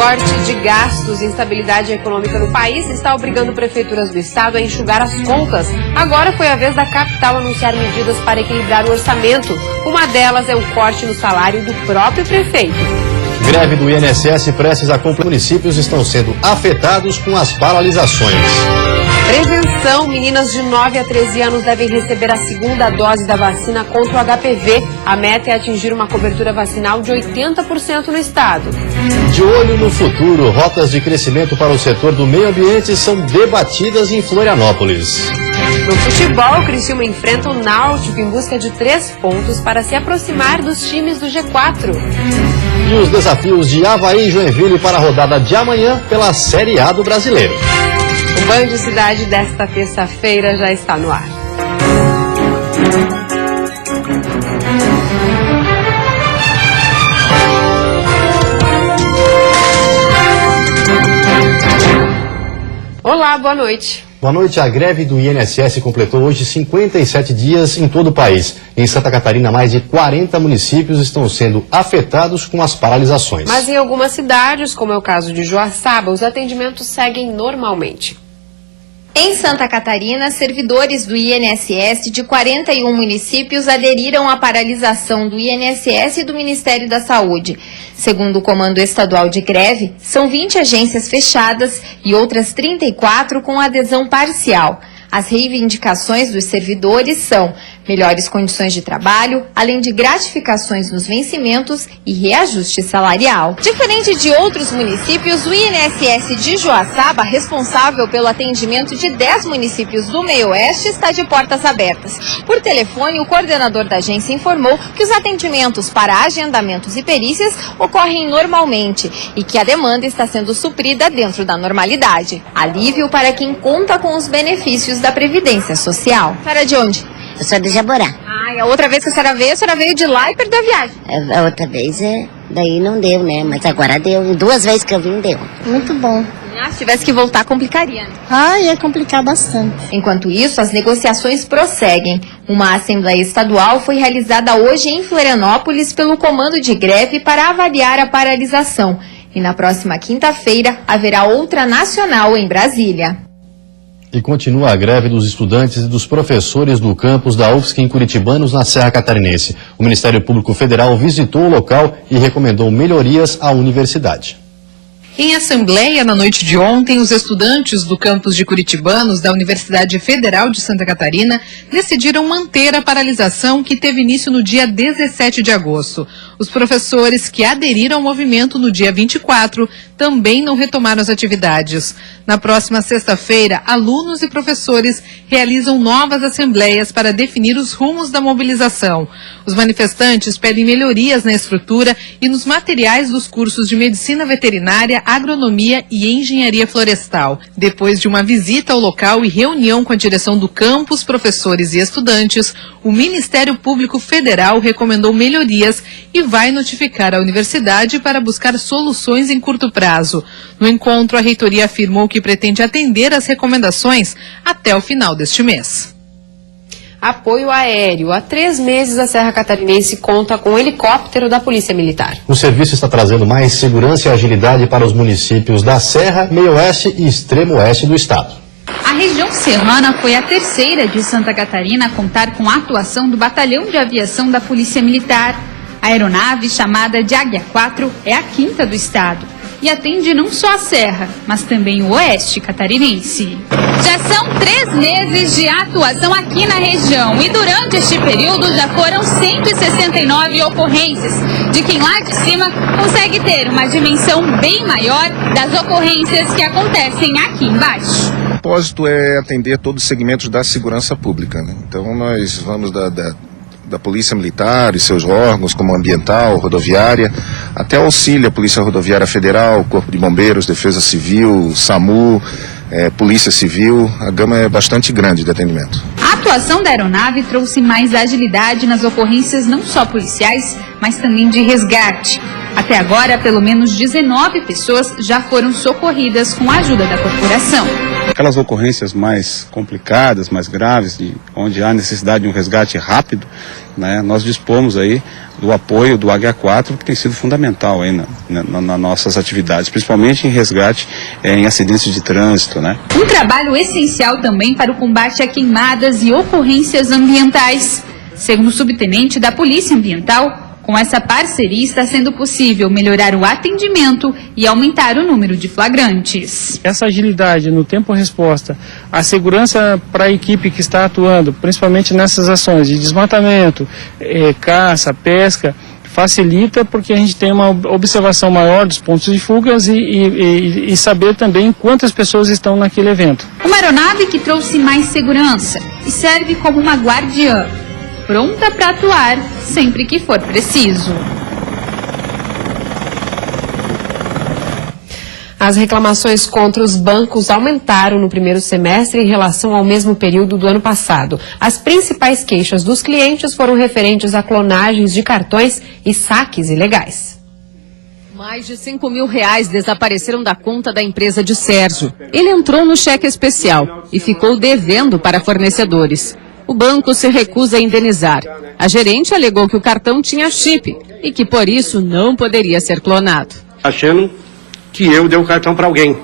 Corte de gastos e instabilidade econômica no país está obrigando prefeituras do estado a enxugar as contas. Agora foi a vez da capital anunciar medidas para equilibrar o orçamento. Uma delas é o corte no salário do próprio prefeito. Greve do INSS prestes a cumprir. Municípios estão sendo afetados com as paralisações. Prevenção. Meninas de 9 a 13 anos devem receber a segunda dose da vacina contra o HPV. A meta é atingir uma cobertura vacinal de 80% no estado. De olho no futuro, rotas de crescimento para o setor do meio ambiente são debatidas em Florianópolis. No futebol, o Criciúma enfrenta o Náutico em busca de 3 pontos para se aproximar dos times do G4. E os desafios de Avaí e Joinville para a rodada de amanhã pela Série A do Brasileiro. O Band Cidade desta terça-feira já está no ar. Olá, boa noite. Boa noite. A greve do INSS completou hoje 57 dias em todo o país. Em Santa Catarina, mais de 40 municípios estão sendo afetados com as paralisações. Mas em algumas cidades, como é o caso de Joaçaba, os atendimentos seguem normalmente. Em Santa Catarina, servidores do INSS de 41 municípios aderiram à paralisação do INSS e do Ministério da Saúde. Segundo o Comando Estadual de Greve, são 20 agências fechadas e outras 34 com adesão parcial. As reivindicações dos servidores são melhores condições de trabalho, além de gratificações nos vencimentos e reajuste salarial. Diferente de outros municípios, o INSS de Joaçaba, responsável pelo atendimento de 10 municípios do Meio-Oeste, está de portas abertas. Por telefone, o coordenador da agência informou que os atendimentos para agendamentos e perícias ocorrem normalmente e que a demanda está sendo suprida dentro da normalidade. Alívio para quem conta com os benefícios da Previdência Social. A senhora é de onde? Eu sou de Jaborá. Ah, e a outra vez que a senhora veio de lá e perdeu a viagem. A outra vez, daí não deu, né? Mas agora deu. 2 vezes que eu vim, deu. Muito bom. Ah, se tivesse que voltar, complicaria, né? Ia complicar bastante. Enquanto isso, as negociações prosseguem. Uma Assembleia Estadual foi realizada hoje em Florianópolis pelo Comando de Greve para avaliar a paralisação. E na próxima quinta-feira, haverá outra nacional em Brasília. E continua a greve dos estudantes e dos professores do campus da UFSC em Curitibanos, na Serra Catarinense. O Ministério Público Federal visitou o local e recomendou melhorias à universidade. Em assembleia, na noite de ontem, os estudantes do campus de Curitibanos da Universidade Federal de Santa Catarina decidiram manter a paralisação que teve início no dia 17 de agosto. Os professores que aderiram ao movimento no dia 24 também não retomaram as atividades. Na próxima sexta-feira, alunos e professores realizam novas assembleias para definir os rumos da mobilização. Os manifestantes pedem melhorias na estrutura e nos materiais dos cursos de Medicina Veterinária, Agronomia e Engenharia Florestal. Depois de uma visita ao local e reunião com a direção do campus, professores e estudantes, o Ministério Público Federal recomendou melhorias e vai notificar a universidade para buscar soluções em curto prazo. No encontro, a reitoria afirmou que pretende atender às recomendações até o final deste mês. Apoio aéreo. Há 3 meses a Serra Catarinense conta com um helicóptero da Polícia Militar. O serviço está trazendo mais segurança e agilidade para os municípios da Serra, Meio-Oeste e Extremo Oeste do estado. A região serrana foi a terceira de Santa Catarina a contar com a atuação do Batalhão de Aviação da Polícia Militar. A aeronave, chamada de Águia 4, é a 5ª do estado e atende não só a Serra, mas também o Oeste catarinense. Já são 3 meses de atuação aqui na região e durante este período já foram 169 ocorrências, de quem lá de cima consegue ter uma dimensão bem maior das ocorrências que acontecem aqui embaixo. O propósito é atender todos os segmentos da segurança pública, né? Então nós vamos da Polícia Militar e seus órgãos, como ambiental, rodoviária, até auxílio à Polícia Rodoviária Federal, Corpo de Bombeiros, Defesa Civil, SAMU, Polícia Civil. A gama é bastante grande de atendimento. A atuação da aeronave trouxe mais agilidade nas ocorrências não só policiais, mas também de resgate. Até agora, pelo menos 19 pessoas já foram socorridas com a ajuda da corporação. Aquelas ocorrências mais complicadas, mais graves, onde há necessidade de um resgate rápido, né, nós dispomos aí do apoio do Águia 4, que tem sido fundamental aí nas nossas atividades, principalmente em resgate em acidentes de trânsito, né. Um trabalho essencial também para o combate a queimadas e ocorrências ambientais. Segundo o subtenente da Polícia Ambiental, com essa parceria está sendo possível melhorar o atendimento e aumentar o número de flagrantes. Essa agilidade no tempo-resposta, a segurança para a equipe que está atuando, principalmente nessas ações de desmatamento, caça, pesca, facilita porque a gente tem uma observação maior dos pontos de fugas e saber também quantas pessoas estão naquele evento. Uma aeronave que trouxe mais segurança e serve como uma guardiã, pronta para atuar sempre que for preciso. As reclamações contra os bancos aumentaram no primeiro semestre em relação ao mesmo período do ano passado. As principais queixas dos clientes foram referentes a clonagens de cartões e saques ilegais. Mais de R$5 mil desapareceram da conta da empresa de Sérgio. Ele entrou no cheque especial e ficou devendo para fornecedores. O banco se recusa a indenizar. A gerente alegou que o cartão tinha chip e que por isso não poderia ser clonado. Achando que eu dei o cartão para alguém.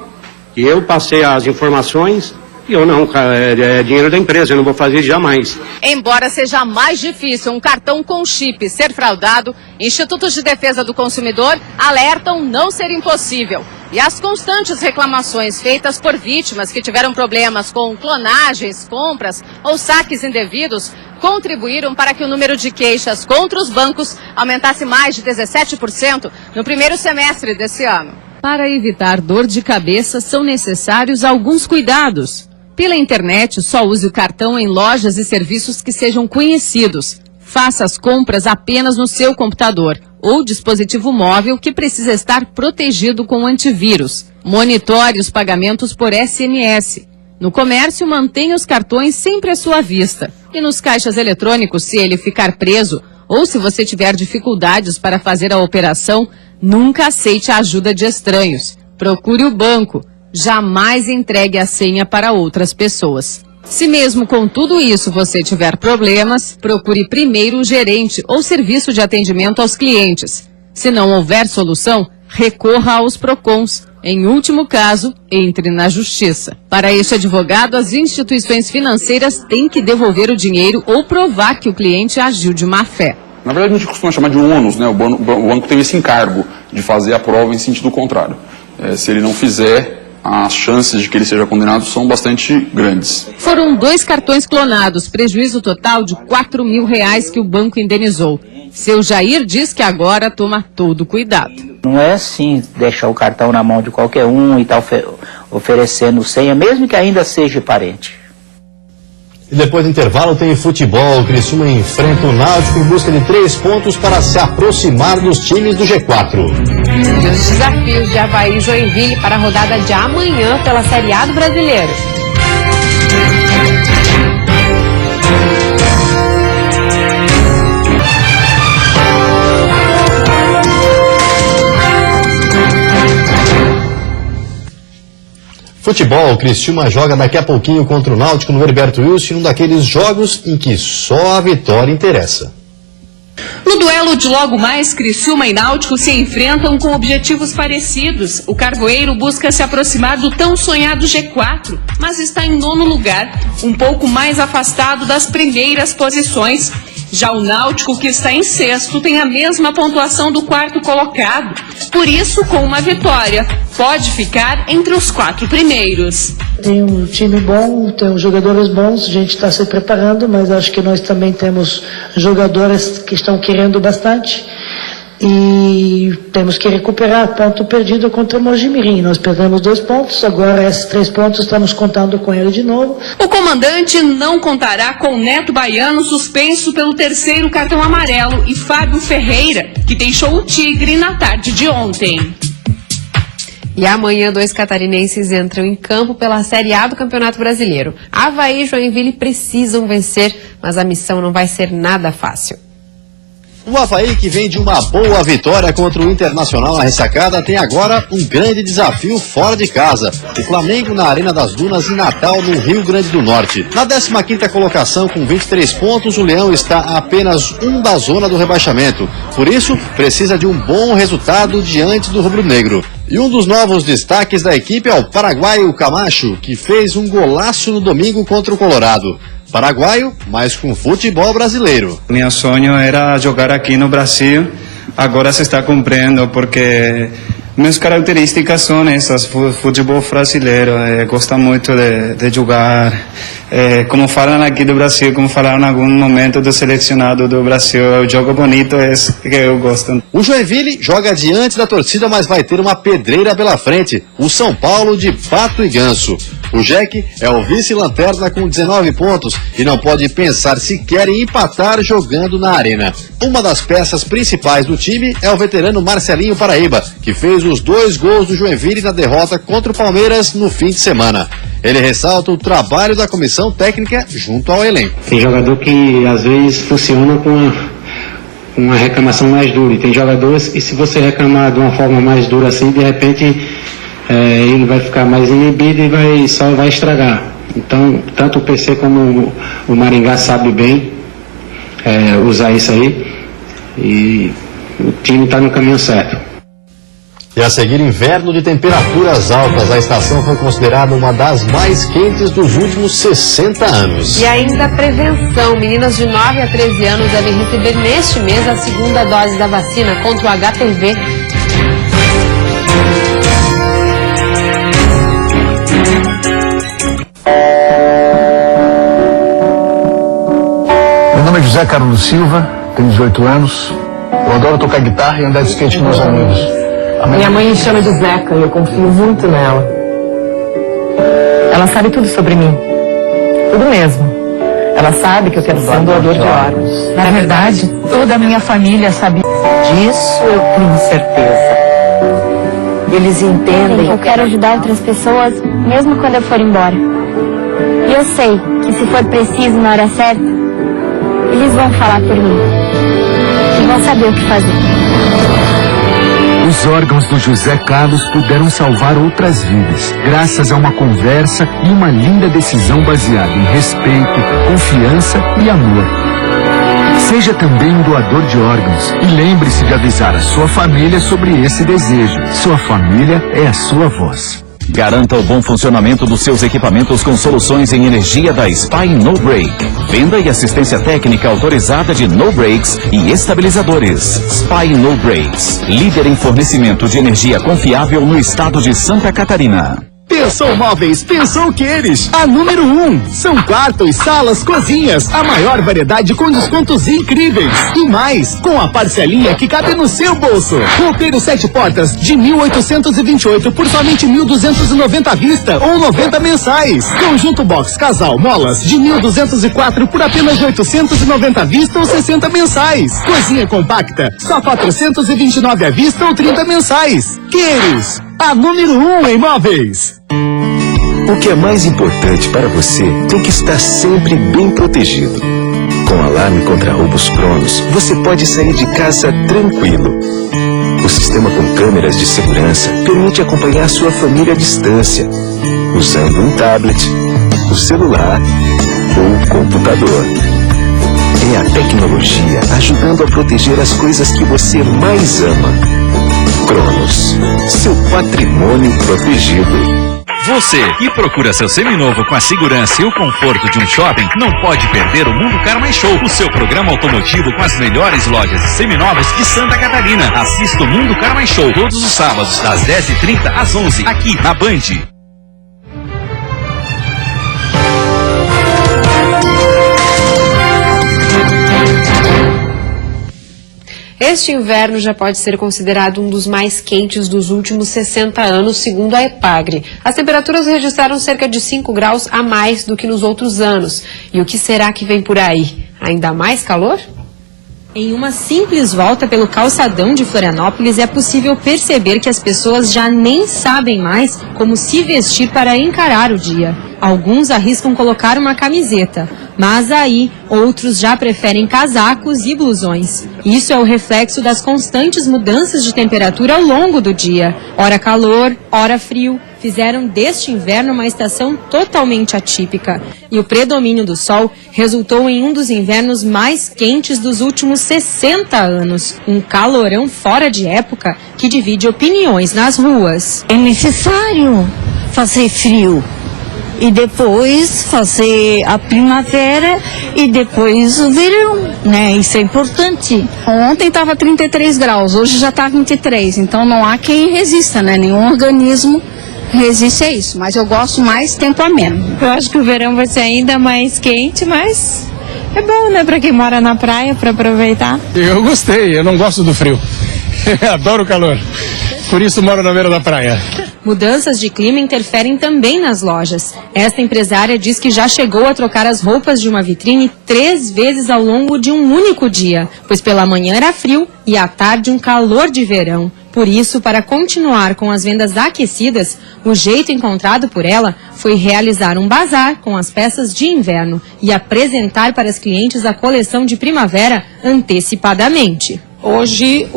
E eu passei as informações e eu não, é dinheiro da empresa, eu não vou fazer jamais. Embora seja mais difícil um cartão com chip ser fraudado, institutos de defesa do consumidor alertam não ser impossível. E as constantes reclamações feitas por vítimas que tiveram problemas com clonagens, compras ou saques indevidos contribuíram para que o número de queixas contra os bancos aumentasse mais de 17% no primeiro semestre desse ano. Para evitar dor de cabeça, são necessários alguns cuidados. Pela internet, só use o cartão em lojas e serviços que sejam conhecidos. Faça as compras apenas no seu computador ou dispositivo móvel que precisa estar protegido com antivírus. Monitore os pagamentos por SMS. No comércio, mantenha os cartões sempre à sua vista. E nos caixas eletrônicos, se ele ficar preso ou se você tiver dificuldades para fazer a operação, nunca aceite a ajuda de estranhos. Procure o banco. Jamais entregue a senha para outras pessoas. Se mesmo com tudo isso você tiver problemas, procure primeiro o gerente ou serviço de atendimento aos clientes. Se não houver solução, recorra aos PROCONs. Em último caso, entre na justiça. Para este advogado, as instituições financeiras têm que devolver o dinheiro ou provar que o cliente agiu de má fé. Na verdade, a gente costuma chamar de ônus, né? O banco tem esse encargo de fazer a prova em sentido contrário. Se ele não fizer, as chances de que ele seja condenado são bastante grandes. Foram 2 cartões clonados, prejuízo total de R$4 mil que o banco indenizou. Seu Jair diz que agora toma todo cuidado. Não é assim deixar o cartão na mão de qualquer um e estar oferecendo senha, mesmo que ainda seja parente. E depois do intervalo tem futebol. O Criciúma enfrenta o Náutico em busca de 3 pontos para se aproximar dos times do G4. E os desafios de Avaí e Joinville para a rodada de amanhã pela Série A do Brasileiro. Futebol, o Criciúma joga daqui a pouquinho contra o Náutico no Heriberto Wilson, um daqueles jogos em que só a vitória interessa. No duelo de logo mais, Criciúma e Náutico se enfrentam com objetivos parecidos. O Carvoeiro busca se aproximar do tão sonhado G4, mas está em 9º lugar, um pouco mais afastado das primeiras posições. Já o Náutico, que está em 6º, tem a mesma pontuação do 4º colocado. Por isso, com uma vitória, pode ficar entre os 4 primeiros. Tem um time bom, tem jogadores bons, a gente está se preparando, mas acho que nós também temos jogadores que estão querendo bastante. E temos que recuperar ponto perdido contra o Mojimirim. Nós perdemos 2 pontos, agora esses 3 pontos estamos contando com ele de novo. O comandante não contará com Neto Baiano, suspenso pelo 3º cartão amarelo, e Fábio Ferreira, que deixou o Tigre na tarde de ontem. E amanhã 2 catarinenses entram em campo pela Série A do Campeonato Brasileiro. Avaí e Joinville precisam vencer, mas a missão não vai ser nada fácil. O Avaí, que vem de uma boa vitória contra o Internacional na ressacada, tem agora um grande desafio fora de casa. O Flamengo na Arena das Dunas, em Natal, no Rio Grande do Norte. Na 15ª colocação, com 23 pontos, o Leão está a apenas um da zona do rebaixamento. Por isso, precisa de um bom resultado diante do rubro-negro. E um dos novos destaques da equipe é o paraguaio Camacho, que fez um golaço no domingo contra o Colorado. Paraguaio, mas com futebol brasileiro. Meu sonho era jogar aqui no Brasil, agora se está cumprindo, porque minhas características são essas, futebol brasileiro, gosto muito de jogar, como falam aqui do Brasil, como falaram em algum momento do selecionado do Brasil, o jogo bonito é que eu gosto. O Joinville joga diante da torcida, mas vai ter uma pedreira pela frente, o São Paulo de Pato e Ganso. O Jack é o vice-lanterna com 19 pontos e não pode pensar sequer em empatar jogando na arena. Uma das peças principais do time é o veterano Marcelinho Paraíba, que fez os 2 gols do Joinville na derrota contra o Palmeiras no fim de semana. Ele ressalta o trabalho da comissão técnica junto ao elenco. Tem jogador que às vezes funciona com uma reclamação mais dura, e tem jogadores que, se você reclamar de uma forma mais dura assim, de repente ele vai ficar mais inibido e só vai estragar. Então, tanto o PC como o Maringá sabe bem usar isso aí, e o time está no caminho certo. E a seguir, inverno de temperaturas altas. A estação foi considerada uma das mais quentes dos últimos 60 anos. E ainda prevenção. Meninas de 9 a 13 anos devem receber neste mês a 2ª dose da vacina contra o HPV. Meu nome é José Carlos Silva, tenho 18 anos. Eu adoro tocar guitarra e andar de skate com meus amigos. Minha mãe me chama de Zeca e eu confio muito nela. Ela sabe tudo sobre mim. Tudo mesmo. Ela sabe que eu quero ser um doador de órgãos. Na verdade, toda a minha família sabe disso, eu tenho certeza. Eles entendem. Eu quero ajudar outras pessoas, mesmo quando eu for embora. E eu sei que se for preciso na hora certa, eles vão falar por mim. E vão saber o que fazer. Os órgãos do José Carlos puderam salvar outras vidas, graças a uma conversa e uma linda decisão baseada em respeito, confiança e amor. Seja também um doador de órgãos e lembre-se de avisar a sua família sobre esse desejo. Sua família é a sua voz. Garanta o bom funcionamento dos seus equipamentos com soluções em energia da Spy No Break. Venda e assistência técnica autorizada de No Breaks e estabilizadores. Spy No Breaks, líder em fornecimento de energia confiável no estado de Santa Catarina. Pensou Móveis, pensou Queires, a número 1. São quartos, salas, cozinhas, a maior variedade com descontos incríveis. E mais, com a parcelinha que cabe no seu bolso. Roupeiro 7 portas de 1.828 por somente 1.290 à vista ou 90 mensais. Conjunto box casal molas de 1.204 por apenas 890 à vista ou 60 mensais. Cozinha compacta, só 429 à vista ou 30 mensais. Queires, a número 1 em móveis. O que é mais importante para você tem que estar sempre bem protegido. Com alarme contra roubos Cronos, você pode sair de casa tranquilo. O sistema com câmeras de segurança permite acompanhar sua família à distância, usando um tablet, o celular ou o computador. É a tecnologia ajudando a proteger as coisas que você mais ama. Cronos, seu patrimônio protegido. Você que procura seu seminovo com a segurança e o conforto de um shopping, não pode perder o Mundo Car Mais Show, o seu programa automotivo com as melhores lojas de seminovos de Santa Catarina. Assista o Mundo Car Mais Show todos os sábados, das 10h30 às 11h, aqui na Band. Este inverno já pode ser considerado um dos mais quentes dos últimos 60 anos, segundo a EPAGRE. As temperaturas registraram cerca de 5 graus a mais do que nos outros anos. E o que será que vem por aí? Ainda mais calor? Em uma simples volta pelo calçadão de Florianópolis, é possível perceber que as pessoas já nem sabem mais como se vestir para encarar o dia. Alguns arriscam colocar uma camiseta, Mas aí, outros já preferem casacos e blusões. Isso é o reflexo das constantes mudanças de temperatura ao longo do dia. Ora calor, ora frio, fizeram deste inverno uma estação totalmente atípica. E o predomínio do sol resultou em um dos invernos mais quentes dos últimos 60 anos. Um calorão fora de época que divide opiniões nas ruas. É necessário fazer frio e depois fazer a primavera e depois o verão, né? Isso é importante. Ontem estava 33 graus, hoje já está 23, então não há quem resista, né? Nenhum organismo resiste a isso, mas eu gosto mais tempo ameno. Eu acho que o verão vai ser ainda mais quente, mas é bom, né, para quem mora na praia, para aproveitar. Eu gostei, eu não gosto do frio. Adoro o calor. Por isso moro na beira da praia. Mudanças de clima interferem também nas lojas. Esta empresária diz que já chegou a trocar as roupas de uma vitrine 3 vezes ao longo de um único dia, pois pela manhã era frio e à tarde um calor de verão. Por isso, para continuar com as vendas aquecidas, o jeito encontrado por ela foi realizar um bazar com as peças de inverno e apresentar para as clientes a coleção de primavera antecipadamente. Hoje,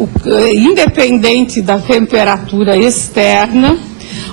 independente da temperatura externa,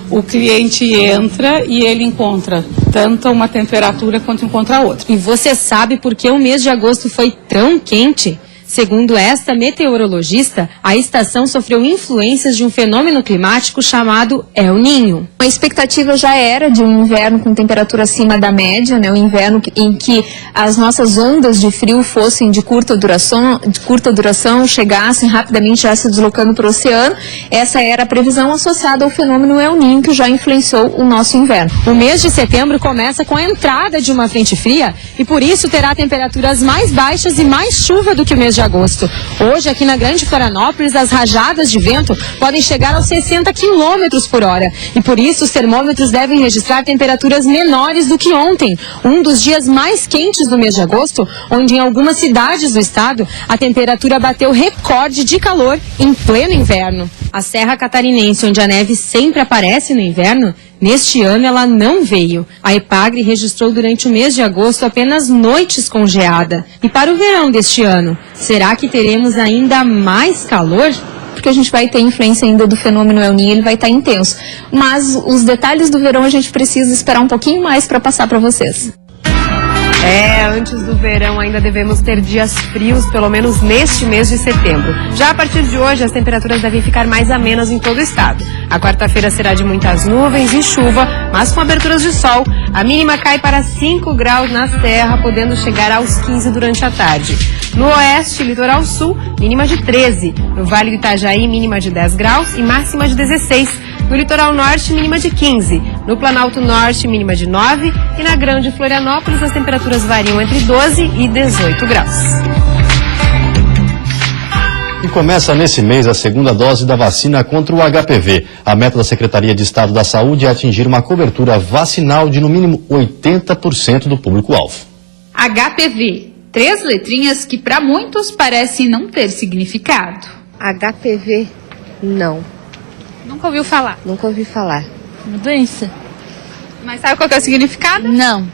o cliente entra e ele encontra tanto uma temperatura quanto encontra outra. E você sabe por que o mês de agosto foi tão quente? Segundo esta meteorologista, a estação sofreu influências de um fenômeno climático chamado El Niño. A expectativa já era de um inverno com temperatura acima da média, né? Um inverno em que as nossas ondas de frio fossem de curta duração, chegassem rapidamente já se deslocando para o oceano. Essa era a previsão associada ao fenômeno El Niño, que já influenciou o nosso inverno. O mês de setembro começa com a entrada de uma frente fria e por isso terá temperaturas mais baixas e mais chuva do que o mês de agosto. Hoje, aqui na Grande Florianópolis, as rajadas de vento podem chegar aos 60 km por hora. E por isso, os termômetros devem registrar temperaturas menores do que ontem, um dos dias mais quentes do mês de agosto, onde em algumas cidades do estado, a temperatura bateu recorde de calor em pleno inverno. A Serra Catarinense, onde a neve sempre aparece no inverno, neste ano ela não veio. A EPAGRE registrou durante o mês de agosto apenas noites com geada. E para o verão deste ano, será que teremos ainda mais calor? Porque a gente vai ter influência ainda do fenômeno El Niño, ele vai estar intenso. Mas os detalhes do verão a gente precisa esperar um pouquinho mais para passar para vocês. Antes do verão ainda devemos ter dias frios, pelo menos neste mês de setembro. Já a partir de hoje, as temperaturas devem ficar mais amenas em todo o estado. A quarta-feira será de muitas nuvens e chuva, mas com aberturas de sol. A mínima cai para 5 graus na serra, podendo chegar aos 15 durante a tarde. No oeste e litoral sul, mínima de 13. No Vale do Itajaí, mínima de 10 graus e máxima de 16. No litoral norte, mínima de 15. No Planalto Norte, mínima de 9. E na Grande Florianópolis, as temperaturas variam entre 12 e 18 graus. E começa nesse mês a segunda dose da vacina contra o HPV. A meta da Secretaria de Estado da Saúde é atingir uma cobertura vacinal de no mínimo 80% do público-alvo. HPV, 3 letrinhas que para muitos parecem não ter significado. HPV, não. Nunca ouviu falar? Nunca ouvi falar. Uma doença. Mas sabe qual que é o significado? Não.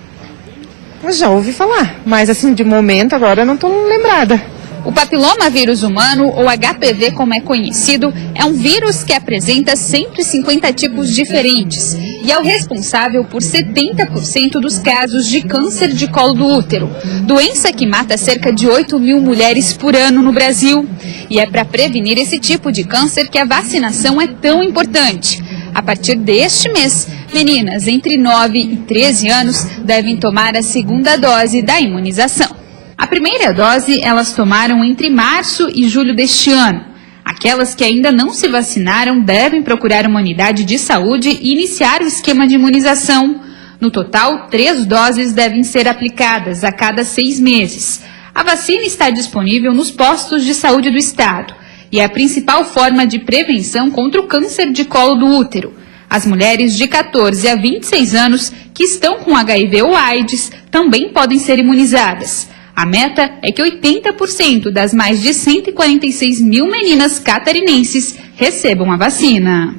Eu já ouvi falar, mas assim, de momento agora eu não estou lembrada. O papilomavírus humano, ou HPV como é conhecido, é um vírus que apresenta 150 tipos diferentes e é o responsável por 70% dos casos de câncer de colo do útero, doença que mata cerca de 8 mil mulheres por ano no Brasil. E é para prevenir esse tipo de câncer que a vacinação é tão importante. A partir deste mês, meninas entre 9 e 13 anos devem tomar a segunda dose da imunização. A primeira dose elas tomaram entre março e julho deste ano. Aquelas que ainda não se vacinaram devem procurar uma unidade de saúde e iniciar o esquema de imunização. No total, 3 doses devem ser aplicadas a cada 6 meses. A vacina está disponível nos postos de saúde do estado e é a principal forma de prevenção contra o câncer de colo do útero. As mulheres de 14 a 26 anos que estão com HIV ou AIDS também podem ser imunizadas. A meta é que 80% das mais de 146 mil meninas catarinenses recebam a vacina.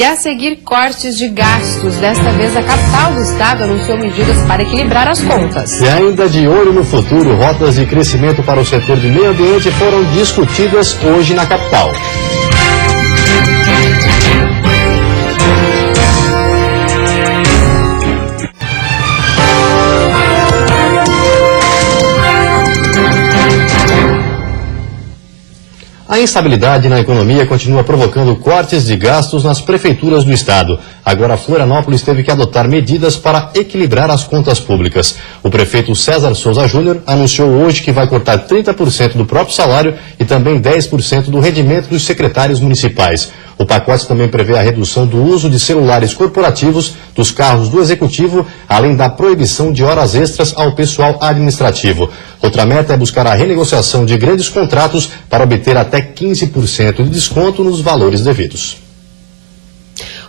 E a seguir, cortes de gastos. Desta vez, a capital do estado anunciou medidas para equilibrar as contas. E ainda de olho no futuro, rotas de crescimento para o setor de meio ambiente foram discutidas hoje na capital. A instabilidade na economia continua provocando cortes de gastos nas prefeituras do estado. Agora, Florianópolis teve que adotar medidas para equilibrar as contas públicas. O prefeito César Souza Júnior anunciou hoje que vai cortar 30% do próprio salário e também 10% do rendimento dos secretários municipais. O pacote também prevê a redução do uso de celulares corporativos dos carros do executivo, além da proibição de horas extras ao pessoal administrativo. Outra meta é buscar a renegociação de grandes contratos para obter até 15% de desconto nos valores devidos.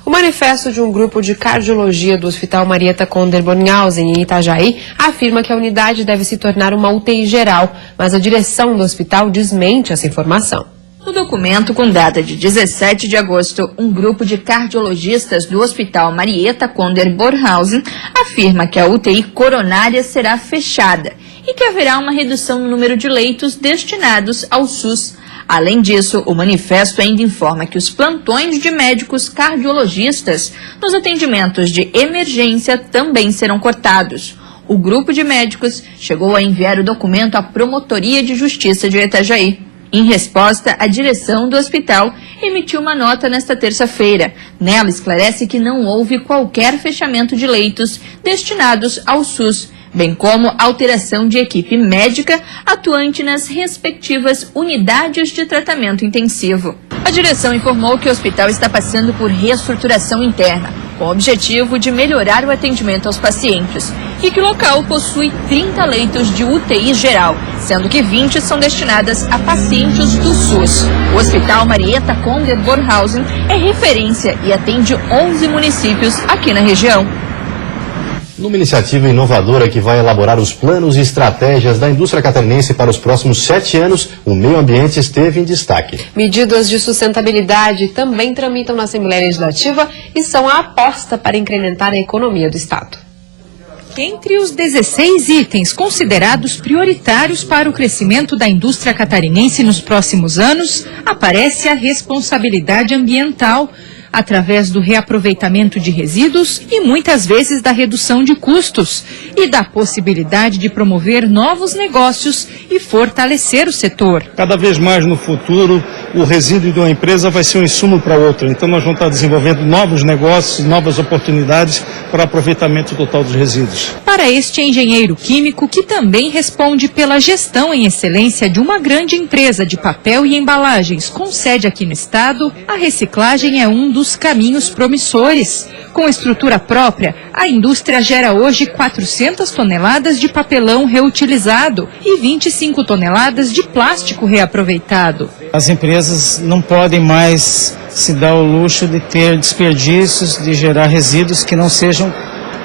O manifesto de um grupo de cardiologia do Hospital Marieta Conder-Bornhausen, em Itajaí, afirma que a unidade deve se tornar uma UTI geral, mas a direção do hospital desmente essa informação. No documento, com data de 17 de agosto, um grupo de cardiologistas do Hospital Marieta Conder-Bornhausen afirma que a UTI coronária será fechada e que haverá uma redução no número de leitos destinados ao SUS. Além disso, o manifesto ainda informa que os plantões de médicos cardiologistas nos atendimentos de emergência também serão cortados. O grupo de médicos chegou a enviar o documento à Promotoria de Justiça de Itajaí. Em resposta, a direção do hospital emitiu uma nota nesta terça-feira. Nela esclarece que não houve qualquer fechamento de leitos destinados ao SUS, bem como alteração de equipe médica atuante nas respectivas unidades de tratamento intensivo. A direção informou que o hospital está passando por reestruturação interna, com o objetivo de melhorar o atendimento aos pacientes, e que o local possui 30 leitos de UTI geral, sendo que 20 são destinadas a pacientes do SUS. O Hospital Marieta Conder-Bornhausen é referência e atende 11 municípios aqui na região. Numa iniciativa inovadora que vai elaborar os planos e estratégias da indústria catarinense para os próximos 7 anos, o meio ambiente esteve em destaque. Medidas de sustentabilidade também tramitam na Assembleia Legislativa e são a aposta para incrementar a economia do Estado. Entre os 16 itens considerados prioritários para o crescimento da indústria catarinense nos próximos anos, aparece a responsabilidade ambiental, através do reaproveitamento de resíduos e muitas vezes da redução de custos e da possibilidade de promover novos negócios e fortalecer o setor. Cada vez mais no futuro, o resíduo de uma empresa vai ser um insumo para outra. Então nós vamos estar desenvolvendo novos negócios, novas oportunidades para aproveitamento total dos resíduos. Para este engenheiro químico, que também responde pela gestão em excelência de uma grande empresa de papel e embalagens com sede aqui no estado, a reciclagem é um dos caminhos promissores. Com estrutura própria, a indústria gera hoje 400 toneladas de papelão reutilizado e 25 toneladas de plástico reaproveitado. As empresas não podem mais se dar o luxo de ter desperdícios, de gerar resíduos que não sejam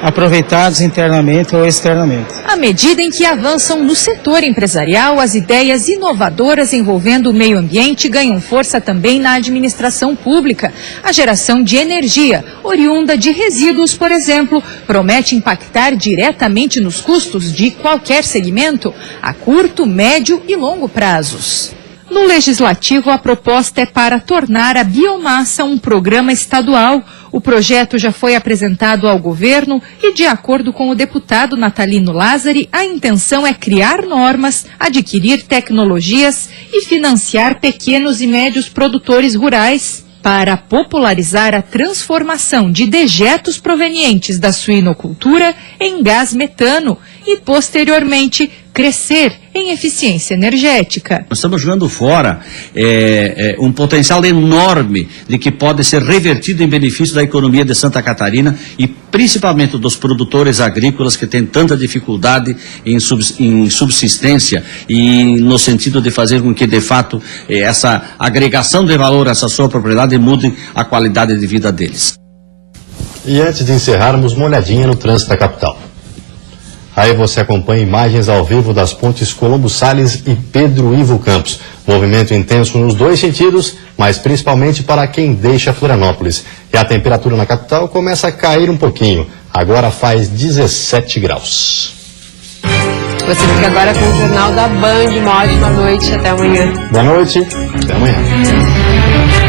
aproveitados internamente ou externamente. À medida em que avançam no setor empresarial, as ideias inovadoras envolvendo o meio ambiente ganham força também na administração pública. A geração de energia, oriunda de resíduos, por exemplo, promete impactar diretamente nos custos de qualquer segmento, a curto, médio e longo prazos. No Legislativo, a proposta é para tornar a biomassa um programa estadual. O projeto já foi apresentado ao governo e, de acordo com o deputado Natalino Lázari, a intenção é criar normas, adquirir tecnologias e financiar pequenos e médios produtores rurais para popularizar a transformação de dejetos provenientes da suinocultura em gás metano e, posteriormente, crescer em eficiência energética. Nós estamos jogando fora um potencial enorme de que pode ser revertido em benefício da economia de Santa Catarina e principalmente dos produtores agrícolas que têm tanta dificuldade em subsistência e no sentido de fazer com que, de fato, essa agregação de valor a essa sua propriedade mude a qualidade de vida deles. E antes de encerrarmos, uma olhadinha no trânsito da capital. Aí você acompanha imagens ao vivo das pontes Colombo Salles e Pedro Ivo Campos. Movimento intenso nos dois sentidos, mas principalmente para quem deixa Florianópolis. E a temperatura na capital começa a cair um pouquinho. Agora faz 17 graus. Você fica agora com o Jornal da Band. Uma ótima noite. Até amanhã. Boa noite. Até amanhã.